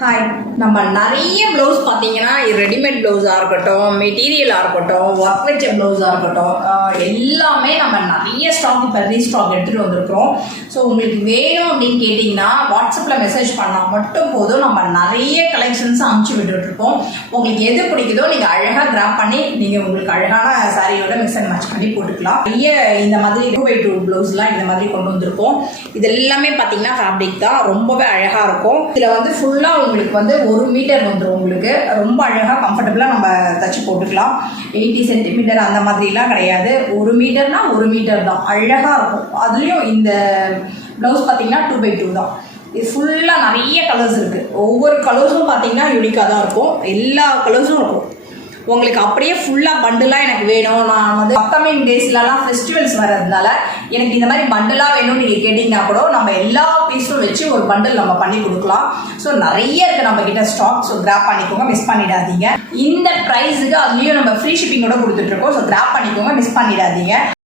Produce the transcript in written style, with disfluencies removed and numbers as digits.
Hi, நம்ம நிறைய blouse பார்த்தீங்கன்னா ரெடிமேட் ப்ளவுஸாக இருக்கட்டும், மெட்டீரியலாக இருக்கட்டும், ஒர்க் வச்ச ப்ளவுஸாக இருக்கட்டும், எல்லாமே நம்ம நிறைய ஸ்டாக் இப்போ ரீஸ்டாக் எடுத்துகிட்டு வந்திருக்கிறோம். ஸோ உங்களுக்கு வேணும் அப்படின்னு கேட்டிங்கன்னா வாட்ஸ்அப்பில் மெசேஜ் பண்ணால் மட்டும் போதும். நம்ம நிறைய கலெக்ஷன்ஸ் அனுப்பிச்சி விட்டுருக்கோம். உங்களுக்கு எது பிடிக்குதோ நீங்கள் அழகாக கிராப் பண்ணி நீங்கள் உங்களுக்கு அழகான சாரியோட மிக்ஸ் அண்ட் மேட்ச் பண்ணி போட்டுக்கலாம். நிறைய இந்த மாதிரி 2x2 ப்ளவுஸ்லாம் இந்த மாதிரி கொண்டு வந்திருக்கோம். இது எல்லாமே பார்த்தீங்கன்னா ஃபேப்ரிக் தான், ரொம்பவே அழகாக இருக்கும். இதில் வந்து ஃபுல்லாக உங்களுக்கு வந்து 1 மீட்டர் வந்துடும். உங்களுக்கு ரொம்ப அழகாக கம்ஃபர்டபுளாக நம்ம தச்சு போட்டுக்கலாம். 80 சென்டிமீட்டர் அந்த மாதிரிலாம் கிடையாது. 1 மீட்டர்னா 1 மீட்டர் தான், அழகாக இருக்கும். அதுலேயும் இந்த ப்ளவுஸ் பார்த்தீங்கன்னா 2x2 தான். இது ஃபுல்லாக நிறைய கலர்ஸ் இருக்குது. ஒவ்வொரு கலர்ஸும் பார்த்தீங்கன்னா யூனிக்காக தான் இருக்கும். எல்லா கலர்ஸும் இருக்கும். உங்களுக்கு அப்படியே ஃபுல்லாக பண்டிலாக எனக்கு வேணும், நான் வந்து அப்கமிங் டேஸ்லலாம் ஃபெஸ்டிவல்ஸ் வர்றதுனால எனக்கு இந்த மாதிரி பண்டிலாக வேணும்னு நீங்கள் கேட்டிங்கன்னா கூட நம்ம எல்லா பீஸும் வச்சு ஒரு பண்டில் நம்ம பண்ணி கொடுக்கலாம். ஸோ நிறைய இருக்குது நம்ம கிட்ட ஸ்டாக். ஸோ கிராப் பண்ணிக்கோங்க, மிஸ் பண்ணிடாதீங்க. இந்த ப்ரைஸுக்கு அதுலேயும் நம்ம ஃப்ரீ ஷிப்பிங்கோட கொடுத்துட்ருக்கோம். ஸோ கிராப் பண்ணிக்கோங்க, மிஸ் பண்ணிடாதீங்க.